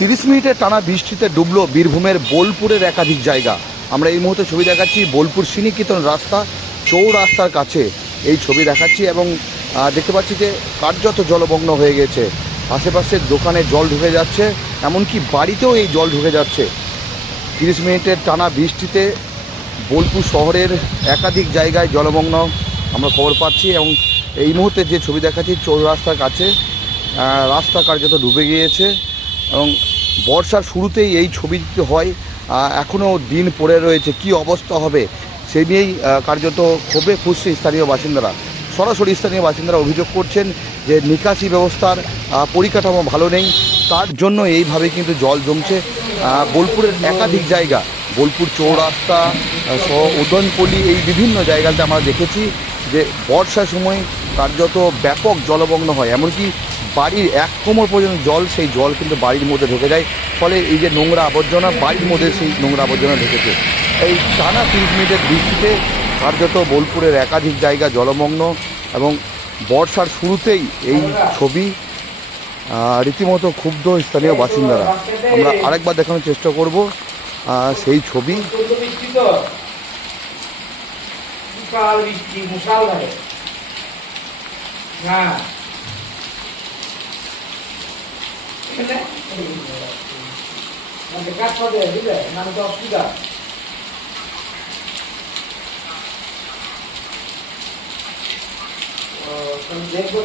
30 মিনিটের টানা বৃষ্টিতে ডুবলো বীরভূমের বোলপুরের একাধিক জায়গা। আমরা এই মুহূর্তে ছবি দেখাচ্ছি বোলপুর শ্রীনিকেতন রাস্তা চৌরাস্তার কাছে এই ছবি দেখাচ্ছি এবং দেখতে পাচ্ছি যে কার্যত জলমগ্ন হয়ে গেছে। আশেপাশের দোকানে জল ঢুকে যাচ্ছে, এমনকি বাড়িতেও এই জল ঢুকে যাচ্ছে। 30 মিনিটের টানা বৃষ্টিতে বোলপুর শহরের একাধিক জায়গায় জলমগ্ন আমরা খবর পাচ্ছি এবং এই মুহূর্তে যে ছবি দেখাচ্ছি চৌরাস্তার কাছে রাস্তা কার্যত ডুবে গিয়েছে এবং বর্ষার শুরুতেই এই ছবিটি হয়। এখনও দিন পড়ে রয়েছে, কি অবস্থা হবে সেই নিয়েই কার্যত ক্ষোভে ফুঁসছে স্থানীয় বাসিন্দারা। সরাসরি স্থানীয় বাসিন্দারা অভিযোগ করছেন যে নিকাশি ব্যবস্থার পরিকাঠামো ভালো নেই, তার জন্য এইভাবে কিন্তু জল জমছে বোলপুরের একাধিক জায়গা। বোলপুর চৌরাস্তা সহ উদয়নপল্লী এই বিভিন্ন জায়গাতে আমরা দেখেছি যে বর্ষার সময় কার্যত ব্যাপক জলমগ্ন হয়, এমনকি বাড়ির এক কোমর পর্যন্ত জল, সেই জল কিন্তু বাড়ির মধ্যে ঢুকে যায়। ফলে এই যে নোংরা আবর্জনা বাড়ির মধ্যে সেই নোংরা আবর্জনা ঢুকেছে। এই টানা 30 মিনিটের বৃষ্টিতে কার্যত বোলপুরের একাধিক জায়গা জলমগ্ন এবং বর্ষার শুরুতেই এই ছবি রীতিমতো ক্ষুব্ধ স্থানীয় বাসিন্দারা। আমরা আরেকবার দেখানোর চেষ্টা করব সেই ছবি। দেখবো